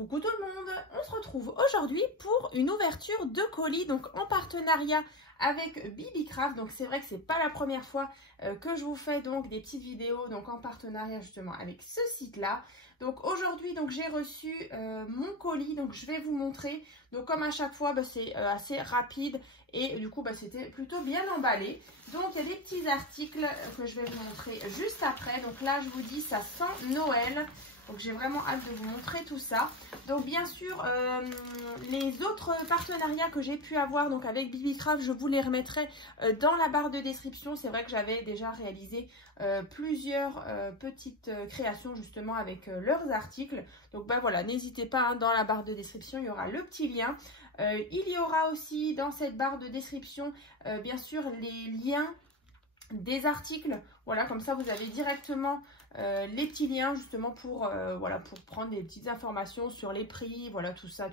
Coucou tout le monde, on se retrouve aujourd'hui pour une ouverture de colis, donc en partenariat avec Bibicraft. Donc c'est vrai que c'est pas la première fois que je vous fais donc des petites vidéos donc en partenariat justement avec ce site-là. Donc aujourd'hui donc j'ai reçu mon colis, donc je vais vous montrer. Donc comme à chaque fois c'est assez rapide et du coup c'était plutôt bien emballé. Donc il y a des petits articles que je vais vous montrer juste après. Donc là je vous dis ça sent Noël. Donc j'ai vraiment hâte de vous montrer tout ça. Donc bien sûr, les autres partenariats que j'ai pu avoir donc avec Bibicraft, je vous les remettrai dans la barre de description. C'est vrai que j'avais déjà réalisé plusieurs petites créations justement avec leurs articles. Donc voilà, n'hésitez pas, hein, dans la barre de description, il y aura le petit lien. Il y aura aussi dans cette barre de description, bien sûr, les liens des articles, voilà, comme ça vous avez directement les petits liens justement pour prendre des petites informations sur les prix, voilà, tout ça.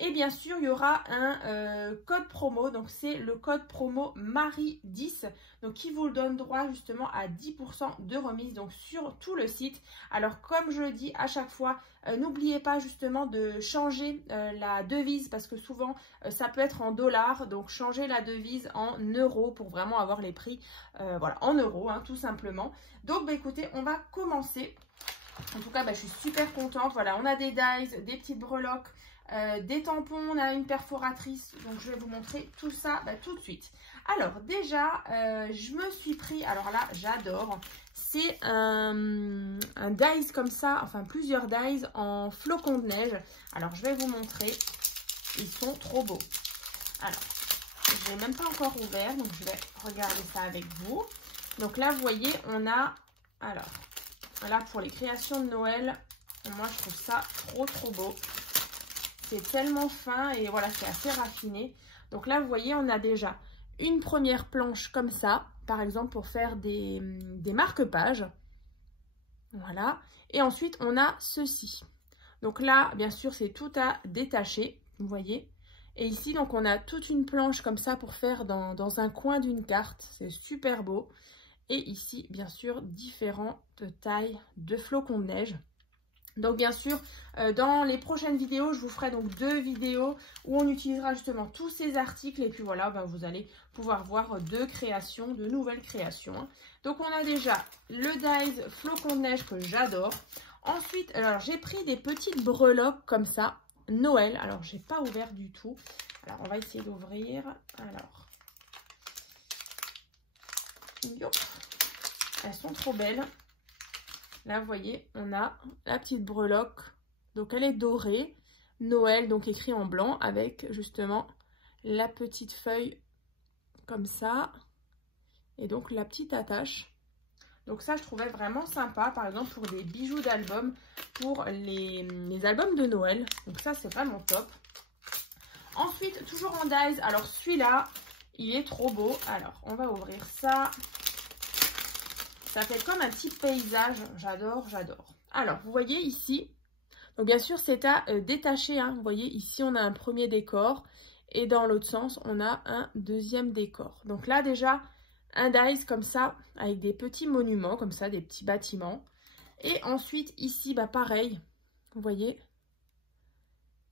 Et bien sûr il y aura un code promo, donc c'est le code promo Marie10, donc qui vous donne droit justement à 10% de remise donc sur tout le site. Alors comme je le dis à chaque fois, n'oubliez pas justement de changer la devise, parce que souvent ça peut être en dollars, donc changez la devise en euros pour vraiment avoir les prix en euros, hein, tout simplement. Donc écoutez, on va commencer. En tout cas je suis super contente. Voilà, on a des dies, des petites breloques, des tampons, on a une perforatrice, donc je vais vous montrer tout ça tout de suite. Alors déjà je me suis pris, alors là j'adore, c'est un dies comme ça, enfin plusieurs dies en flocons de neige. Alors je vais vous montrer, ils sont trop beaux. Alors je n'ai même pas encore ouvert, donc je vais regarder ça avec vous. Donc là vous voyez, on a, alors voilà, pour les créations de Noël, moi je trouve ça trop beau. C'est tellement fin et voilà, c'est assez raffiné. Donc là, vous voyez, on a déjà une première planche comme ça, par exemple, pour faire des marque-pages. Voilà. Et ensuite, on a ceci. Donc là, bien sûr, c'est tout à détacher, vous voyez. Et ici, donc, on a toute une planche comme ça pour faire dans un coin d'une carte. C'est super beau. Et ici, bien sûr, différentes tailles de flocons de neige. Donc bien sûr, dans les prochaines vidéos, je vous ferai donc 2 vidéos où on utilisera justement tous ces articles. Et puis voilà, vous allez pouvoir voir 2 créations, de nouvelles créations. Donc on a déjà le dies flocon de neige que j'adore. Ensuite, alors j'ai pris des petites breloques comme ça, Noël. Alors j'ai pas ouvert du tout. Alors on va essayer d'ouvrir. Alors, yop. Elles sont trop belles. Là, vous voyez, on a la petite breloque. Donc, elle est dorée. Noël, donc écrit en blanc avec justement la petite feuille comme ça. Et donc, la petite attache. Donc, ça, je trouvais vraiment sympa. Par exemple, pour des bijoux d'album, pour les albums de Noël. Donc, ça, c'est vraiment top. Ensuite, toujours en dies. Alors, celui-là, il est trop beau. Alors, on va ouvrir ça. Ça fait comme un petit paysage, j'adore. Alors, vous voyez ici, donc bien sûr c'est à détacher, hein. Vous voyez ici on a un premier décor et dans l'autre sens on a un deuxième décor. Donc là déjà un dies comme ça avec des petits monuments comme ça, des petits bâtiments. Et ensuite ici pareil, vous voyez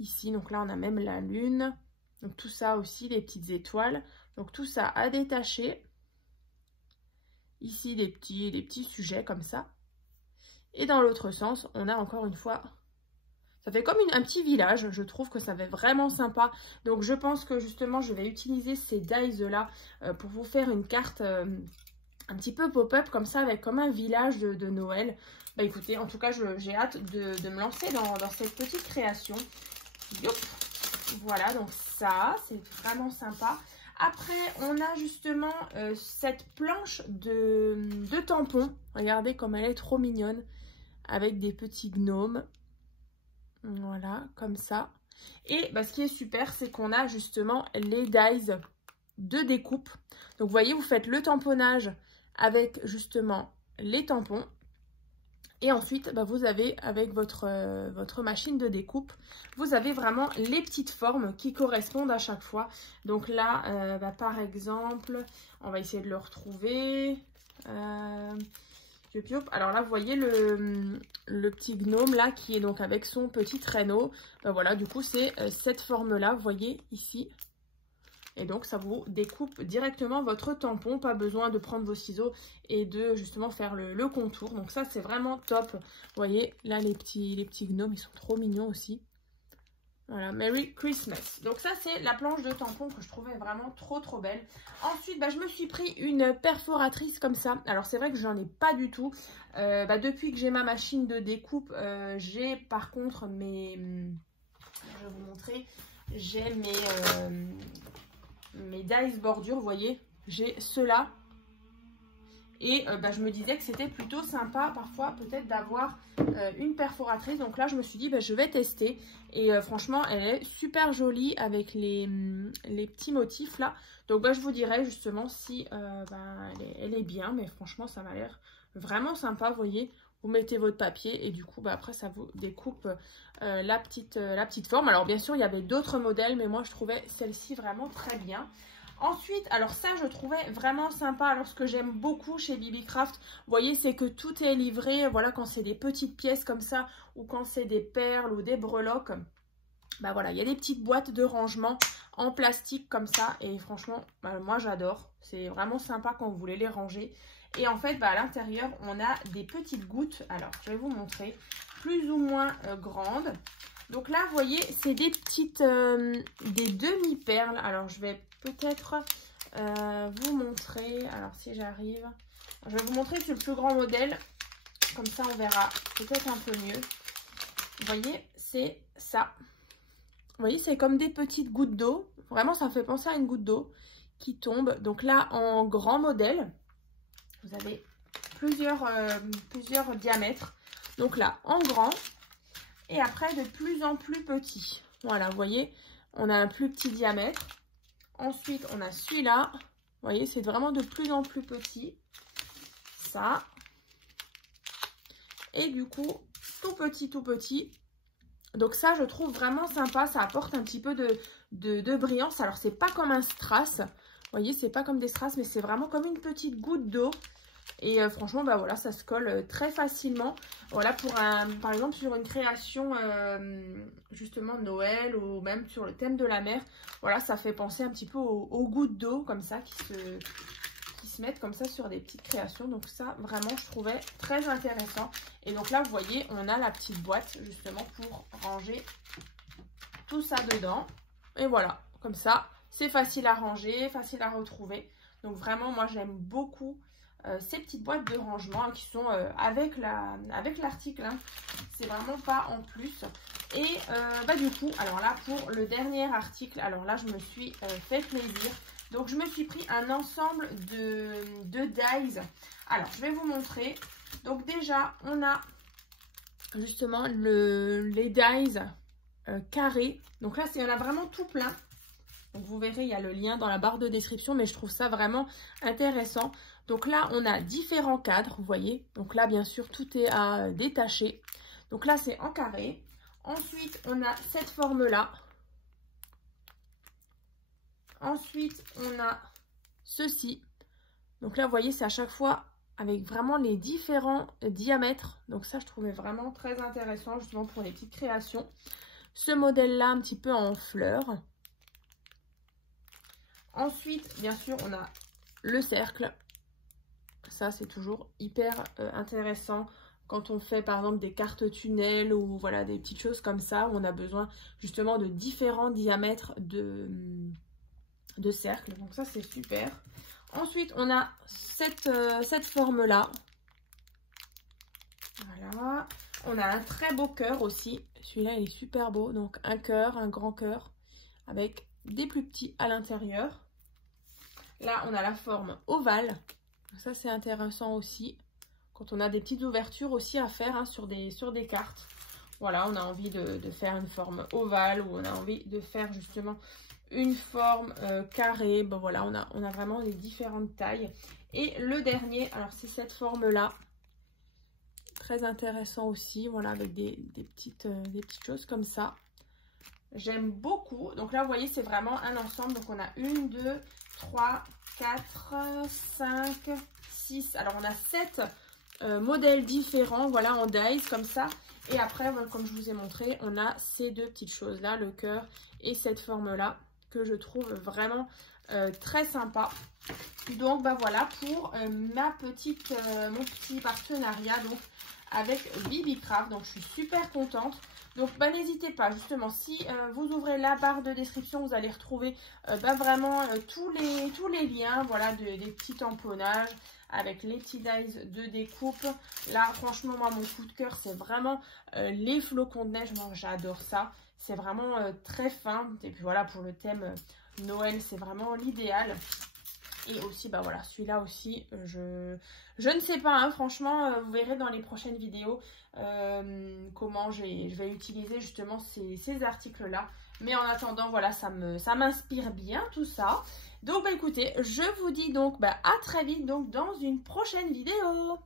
ici, donc là on a même la lune, donc tout ça aussi, des petites étoiles, donc tout ça à détacher. Ici, des petits sujets comme ça. Et dans l'autre sens, on a encore une fois... Ça fait comme un petit village. Je trouve que ça fait vraiment sympa. Donc, je pense que justement, je vais utiliser ces dies-là pour vous faire une carte un petit peu pop-up comme ça, avec comme un village de Noël. Écoutez, en tout cas, j'ai hâte de me lancer dans cette petite création. Yop. Voilà, donc ça, c'est vraiment sympa. Après, on a justement cette planche de tampons. Regardez comme elle est trop mignonne. Avec des petits gnomes. Voilà, comme ça. Et ce qui est super, c'est qu'on a justement les dies de découpe. Donc, vous voyez, vous faites le tamponnage avec justement les tampons. Et ensuite, vous avez avec votre machine de découpe, vous avez vraiment les petites formes qui correspondent à chaque fois. Donc là, par exemple, on va essayer de le retrouver. Alors là, vous voyez le petit gnome là qui est donc avec son petit traîneau. Ben voilà, du coup, c'est cette forme-là, vous voyez ici. Et donc, ça vous découpe directement votre tampon. Pas besoin de prendre vos ciseaux et de justement faire le contour. Donc ça, c'est vraiment top. Vous voyez, là, les petits gnomes, ils sont trop mignons aussi. Voilà, Merry Christmas. Donc ça, c'est la planche de tampon que je trouvais vraiment trop belle. Ensuite, je me suis pris une perforatrice comme ça. Alors, c'est vrai que j'en ai pas du tout. Depuis que j'ai ma machine de découpe, j'ai par contre mes... Je vais vous montrer. J'ai mes dies bordure, vous voyez. J'ai ceux-là. Et je me disais que c'était plutôt sympa parfois peut-être d'avoir une perforatrice. Donc là, je me suis dit, je vais tester. Et franchement, elle est super jolie avec les petits motifs là. Donc je vous dirai justement si elle est bien. Mais franchement, ça m'a l'air vraiment sympa, vous voyez. Vous mettez votre papier et du coup, après, ça vous découpe la petite forme. Alors bien sûr, il y avait d'autres modèles, mais moi, je trouvais celle-ci vraiment très bien. Ensuite, alors ça, je trouvais vraiment sympa. Alors, ce que j'aime beaucoup chez BBcraft, vous voyez, c'est que tout est livré. Voilà, quand c'est des petites pièces comme ça, ou quand c'est des perles ou des breloques, voilà, il y a des petites boîtes de rangement en plastique comme ça. Et franchement, moi, j'adore. C'est vraiment sympa quand vous voulez les ranger. Et en fait, à l'intérieur, on a des petites gouttes. Alors, je vais vous montrer, plus ou moins grandes. Donc là, vous voyez, c'est des petites, des demi-perles. Alors, je vais peut-être vous montrer. Alors, si j'arrive, je vais vous montrer sur le plus grand modèle. Comme ça, on verra peut-être un peu mieux. Vous voyez, c'est ça. Vous voyez, c'est comme des petites gouttes d'eau. Vraiment, ça fait penser à une goutte d'eau qui tombe. Donc là, en grand modèle, vous avez plusieurs diamètres. Donc là, en grand. Et après, de plus en plus petit. Voilà, vous voyez, on a un plus petit diamètre. Ensuite, on a celui-là. Vous voyez, c'est vraiment de plus en plus petit. Ça. Et du coup, tout petit. Donc ça, je trouve vraiment sympa. Ça apporte un petit peu de brillance. Alors, c'est pas comme un strass. Vous voyez, c'est pas comme des strass, mais c'est vraiment comme une petite goutte d'eau. Et franchement, voilà, ça se colle très facilement. Voilà, par exemple, sur une création, justement, Noël ou même sur le thème de la mer. Voilà, ça fait penser un petit peu aux gouttes d'eau, comme ça, qui se mettent comme ça sur des petites créations. Donc ça, vraiment, je trouvais très intéressant. Et donc là, vous voyez, on a la petite boîte, justement, pour ranger tout ça dedans. Et voilà, comme ça, c'est facile à ranger, facile à retrouver. Donc vraiment, moi, j'aime beaucoup ces petites boîtes de rangement hein, qui sont avec l'article. Hein. C'est vraiment pas en plus. Et du coup, alors là, pour le dernier article, alors là, je me suis fait plaisir. Donc, je me suis pris un ensemble de dies. Alors, je vais vous montrer. Donc, déjà, on a justement les dies carrés. Donc là, il y en a vraiment tout plein. Donc, vous verrez, il y a le lien dans la barre de description, mais je trouve ça vraiment intéressant. Donc là, on a différents cadres, vous voyez. Donc là, bien sûr, tout est à détacher. Donc là, c'est en carré. Ensuite, on a cette forme-là. Ensuite, on a ceci. Donc là, vous voyez, c'est à chaque fois avec vraiment les différents diamètres. Donc ça, je trouvais vraiment très intéressant, justement, pour les petites créations. Ce modèle-là, un petit peu en fleurs. Ensuite, bien sûr, on a le cercle. Ça, c'est toujours hyper intéressant quand on fait, par exemple, des cartes tunnels ou voilà, des petites choses comme ça, où on a besoin justement de différents diamètres de cercle. Donc ça, c'est super. Ensuite, on a cette forme-là. Voilà. On a un très beau cœur aussi. Celui-là, il est super beau. Donc, un cœur, un grand cœur, avec des plus petits à l'intérieur. Là, on a la forme ovale. Ça, c'est intéressant aussi. Quand on a des petites ouvertures aussi à faire hein, sur des cartes. Voilà, on a envie de faire une forme ovale ou on a envie de faire justement une forme carrée. Bon, voilà, on a vraiment les différentes tailles. Et le dernier, alors c'est cette forme-là. Très intéressant aussi, voilà, avec des petites choses comme ça. J'aime beaucoup. Donc là, vous voyez, c'est vraiment un ensemble. Donc on a 1, 2, 3, 4, 5, 6. Alors on a 7 modèles différents, voilà, en dies comme ça. Et après, comme je vous ai montré, on a ces deux petites choses là, le cœur et cette forme là, que je trouve vraiment très sympa. Donc bah voilà pour mon petit partenariat donc avec Bibicraft. Donc je suis super contente. Donc bah, n'hésitez pas, justement, si vous ouvrez la barre de description, vous allez retrouver vraiment tous les liens, voilà, des petits tamponnages avec les petits dies de découpe. Là, franchement, moi, mon coup de cœur, c'est vraiment les flocons de neige. Moi, j'adore ça. C'est vraiment très fin. Et puis voilà, pour le thème Noël, c'est vraiment l'idéal. Et aussi, bah voilà, celui-là aussi, je ne sais pas, hein, franchement, vous verrez dans les prochaines vidéos comment je vais utiliser justement ces articles-là. Mais en attendant, voilà, ça m'inspire bien tout ça. Donc, bah écoutez, je vous dis donc à très vite donc, dans une prochaine vidéo.